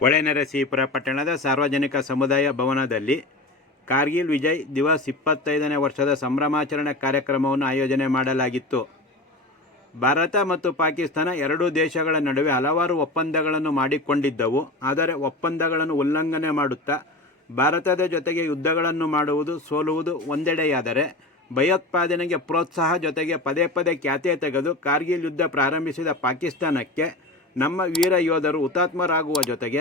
ಹೊಳೆನರಸೀಪುರ ಪಟ್ಟಣದ ಸಾರ್ವಜನಿಕ ಸಮುದಾಯ ಭವನದಲ್ಲಿ ಕಾರ್ಗಿಲ್ ವಿಜಯ್ ದಿವಸ್ 25ನೇ ವರ್ಷದ ಸಂಭ್ರಮಾಚರಣೆ ಕಾರ್ಯಕ್ರಮವನ್ನು ಆಯೋಜನೆ ಮಾಡಲಾಗಿತ್ತು. ಭಾರತ ಮತ್ತು ಪಾಕಿಸ್ತಾನ ಎರಡೂ ದೇಶಗಳ ನಡುವೆ ಹಲವಾರು ಒಪ್ಪಂದಗಳನ್ನು ಮಾಡಿಕೊಂಡಿದ್ದವು. ಆದರೆ ಒಪ್ಪಂದಗಳನ್ನು ಉಲ್ಲಂಘನೆ ಮಾಡುತ್ತಾ ಭಾರತದ ಜೊತೆಗೆ ಯುದ್ಧಗಳನ್ನು ಮಾಡುವುದು, ಸೋಲುವುದು ಒಂದೆಡೆಯಾದರೆ, ಭಯೋತ್ಪಾದನೆಗೆ ಪ್ರೋತ್ಸಾಹ ಜೊತೆಗೆ ಪದೇ ಪದೇ ಖ್ಯಾತೆ ತೆಗೆದು ಕಾರ್ಗಿಲ್ ಯುದ್ಧ ಪ್ರಾರಂಭಿಸಿದ ಪಾಕಿಸ್ತಾನಕ್ಕೆ ನಮ್ಮ ವೀರ ಯೋಧರು ಹುತಾತ್ಮರಾಗುವ ಜೊತೆಗೆ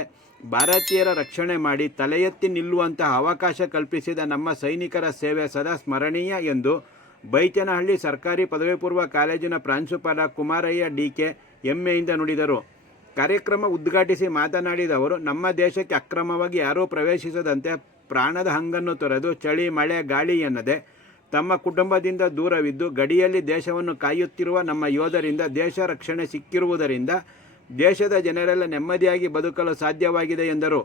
ಭಾರತೀಯರ ರಕ್ಷಣೆ ಮಾಡಿ ತಲೆ ಎತ್ತಿ ನಿಲ್ಲುವಂತಹ ಅವಕಾಶ ಕಲ್ಪಿಸಿದ ನಮ್ಮ ಸೈನಿಕರ ಸೇವೆ ಸದಾ ಸ್ಮರಣೀಯ ಎಂದು ಬೈಚನಹಳ್ಳಿ ಸರ್ಕಾರಿ ಪದವಿ ಪೂರ್ವ ಕಾಲೇಜಿನ ಪ್ರಾಂಶುಪಾಲ ಕುಮಾರಯ್ಯ ಡಿಕೆ ಹೆಮ್ಮೆಯಿಂದ ನುಡಿದರು. ಕಾರ್ಯಕ್ರಮ ಉದ್ಘಾಟಿಸಿ ಮಾತನಾಡಿದ ಅವರು, ನಮ್ಮ ದೇಶಕ್ಕೆ ಅಕ್ರಮವಾಗಿ ಯಾರೂ ಪ್ರವೇಶಿಸದಂತೆ ಪ್ರಾಣದ ಹಂಗನ್ನು ತೊರೆದು ಚಳಿ ಮಳೆ ಗಾಳಿ ಎನ್ನದೆ ತಮ್ಮ ಕುಟುಂಬದಿಂದ ದೂರವಿದ್ದು ಗಡಿಯಲ್ಲಿ ದೇಶವನ್ನು ಕಾಯುತ್ತಿರುವ ನಮ್ಮ ಯೋಧರಿಂದ ದೇಶ ರಕ್ಷಣೆ ಸಿಕ್ಕಿರುವುದರಿಂದ ದೇಶದ ಜನರೆಲ್ಲ ನೆಮ್ಮದಿಯಾಗಿ ಬದುಕಲು ಸಾಧ್ಯವಾಗಿದೆ ಎಂದರು.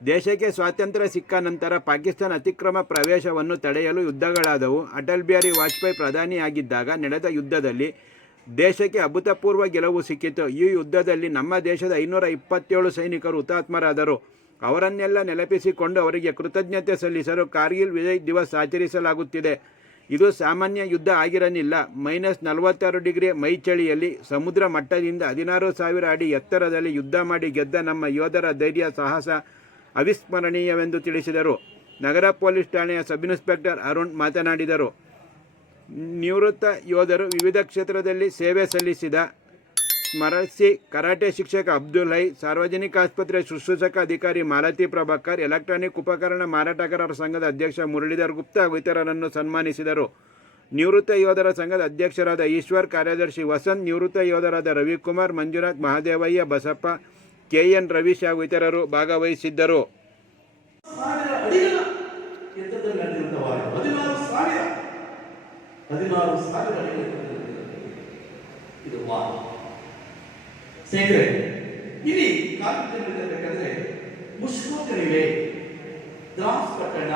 ದೇಶಕ್ಕೆ ಸ್ವಾತಂತ್ರ್ಯ ಸಿಕ್ಕ ನಂತರ ಪಾಕಿಸ್ತಾನ ಅತಿಕ್ರಮ ಪ್ರವೇಶವನ್ನು ತಡೆಯಲು ಯುದ್ಧಗಳಾದವು. ಅಟಲ್ ಬಿಹಾರಿ ವಾಜಪೇಯಿ ಪ್ರಧಾನಿಯಾಗಿದ್ದಾಗ ನಡೆದ ಯುದ್ಧದಲ್ಲಿ ದೇಶಕ್ಕೆ ಅಭೂತಪೂರ್ವ ಗೆಲುವು ಸಿಕ್ಕಿತು. ಈ ಯುದ್ಧದಲ್ಲಿ ನಮ್ಮ ದೇಶದ 527 ಸೈನಿಕರು ಹುತಾತ್ಮರಾದರು. ಅವರನ್ನೆಲ್ಲ ನೆನಪಿಸಿಕೊಂಡು ಅವರಿಗೆ ಕೃತಜ್ಞತೆ ಸಲ್ಲಿಸಲು ಕಾರ್ಗಿಲ್ ವಿಜಯ್ ದಿವಸ್ ಆಚರಿಸಲಾಗುತ್ತಿದೆ. ಇದು ಸಾಮಾನ್ಯ ಯುದ್ಧ ಆಗಿರಲಿಲ್ಲ. -46 ಡಿಗ್ರಿ ಮೈ ಚಳಿಯಲ್ಲಿ ಸಮುದ್ರ ಮಟ್ಟದಿಂದ 16,000 ಅಡಿ ಎತ್ತರದಲ್ಲಿ ಯುದ್ಧ ಮಾಡಿ ಗೆದ್ದ ನಮ್ಮ ಯೋಧರ ಧೈರ್ಯ ಸಾಹಸ ಅವಿಸ್ಮರಣೀಯವೆಂದು ತಿಳಿಸಿದರು. ನಗರ ಪೊಲೀಸ್ ಠಾಣೆಯ ಸಬ್ ಇನ್ಸ್ಪೆಕ್ಟರ್ ಅರುಣ್ ಮಾತನಾಡಿದರು. ನಿವೃತ್ತ ಯೋಧರು ವಿವಿಧ ಕ್ಷೇತ್ರದಲ್ಲಿ ಸೇವೆ ಸಲ್ಲಿಸಿದ ಸ್ಮರಿಸಿ ಕರಾಟೆ ಶಿಕ್ಷಕ ಅಬ್ದುಲ್ ಹೈ, ಸಾರ್ವಜನಿಕ ಆಸ್ಪತ್ರೆ ಶುಶ್ರೂಷಕ ಅಧಿಕಾರಿ ಮಾಲತಿ ಪ್ರಭಾಕರ್, ಎಲೆಕ್ಟ್ರಾನಿಕ್ ಉಪಕರಣ ಮಾರಾಟಗಾರರ ಸಂಘದ ಅಧ್ಯಕ್ಷ ಮುರಳೀಧರ್ ಗುಪ್ತಾ ಇತರರನ್ನು ಸನ್ಮಾನಿಸಿದರು. ನಿವೃತ್ತ ಯೋಧರ ಸಂಘದ ಅಧ್ಯಕ್ಷರಾದ ಈಶ್ವರ್, ಕಾರ್ಯದರ್ಶಿ ವಸಂತ್, ನಿವೃತ್ತ ಯೋಧರಾದ ರವಿಕುಮಾರ್, ಮಂಜುನಾಥ್, ಮಹಾದೇವಯ್ಯ, ಬಸಪ್ಪ, ಕೆಎನ್ ರವೀಶ್ ಹಾಗೂ ಇತರರು ಭಾಗವಹಿಸಿದ್ದರು. ಸ್ನೇಹಿತರೆ, ಇಲ್ಲಿ ಕಾರ್ಯಕ್ರಮದಲ್ಲಿ ಮುಷ್ಕೋಕರಿವೆ, ದ್ರಾಸ್ ಪಟ್ಟಣ,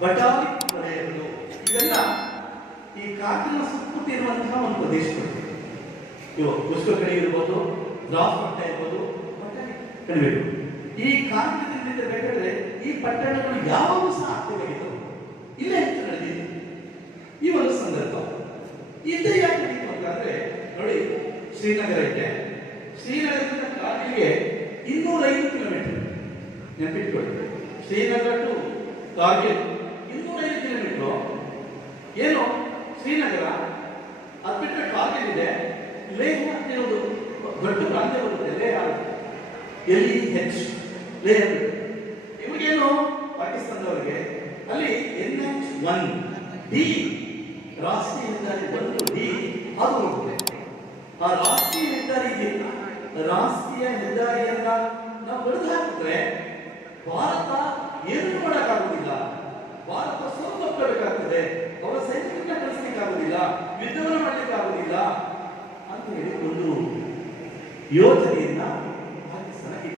ಬಟಾಲಿ ವಲಯಗಳು ಇವೆಲ್ಲ ಈ ಕಾರ್ಯಕ್ರಮ ಸುತ್ತುತ್ತಿರುವಂತಹ ಒಂದು ಪ್ರದೇಶಗಳು. ಇವು ಮುಷ್ಕೋಕರಿ ಇರ್ಬೋದು, ದ್ರಾಸ್ ಪಟ್ಟ ಇರ್ಬೋದು, ಕಣಿವೆಗಳು. ಈ ಕಾರ್ಯಕ್ರಮದಿಂದ ಬೇಕಾದ್ರೆ ಈ ಪಟ್ಟಣಗಳು ಯಾವಾಗೂ ಸಹ ಆಗ್ತವಾಗಿದ್ದವು. ಇಲ್ಲೇ ಹೆಚ್ಚು ನಡೆದಿದೆ ಈ ಒಂದು ಸಂದರ್ಭ. ಇಲ್ಲೇ ಯಾಕೆ ನಡೀತು ಅಂತಂದ್ರೆ ನೋಡಿ, ಶ್ರೀನಗರ ಇದೆ. ಶ್ರೀನಗರದಿಂದ ಕಾರ್ಗಿಲ್ಗೆ 205 ಕಿಲೋಮೀಟರ್. ನೆನಪಿಟ್ಕೊಳ್ಳಿ, ಶ್ರೀನಗರ ಟು ಕಾರ್ಗಿಲ್ 205 ಕಿಲೋಮೀಟರ್. ಏನು ಶ್ರೀನಗರ ಅದು ಬಿಟ್ಟರೆ ಕಾರ್ಗಿಲ್ ಇದೆ. ಲೇಹ್ ಅಂತ ಒಂದು ದೊಡ್ಡ ಪ್ರಾಂತ್ಯ ಬರುತ್ತೆ, ಲೇಹ್. LEH ಲೇಹ್. ಇವಾಗೇನು ಪಾಕಿಸ್ತಾನದವರಿಗೆ ಅಲ್ಲಿ NH1D ರಾಷ್ಟ್ರೀಯ ಹೆದ್ದಾರಿ 1D ಅದು ಹೋಗುತ್ತೆ. ಆ ರಾಷ್ಟ್ರೀಯ ಹೆದ್ದಾರಿ ಇದೆಯಲ್ಲ, ರಾಷ್ಟ್ರೀಯ ಹೆದ್ದಾರಿಯನ್ನ ನಾವು ಬಡಿದು ಹಾಕಿದ್ರೆ ಭಾರತ ಏನು ಮಾಡೋಕ್ಕಾಗುವುದಿಲ್ಲ. ಭಾರತ ಸೋಲಬೇಕಾಗ್ತದೆ, ಅವರ ಸೈನಿಕರನ್ನ ಕಳಿಸ್ಲಿಕ್ಕಾಗುವುದಿಲ್ಲ, ಯುದ್ಧವನ್ನು ಮಾಡಲಿಕ್ಕಾಗುವುದಿಲ್ಲ ಅಂತ ಹೇಳಿ ಒಂದು ಯೋಜನೆ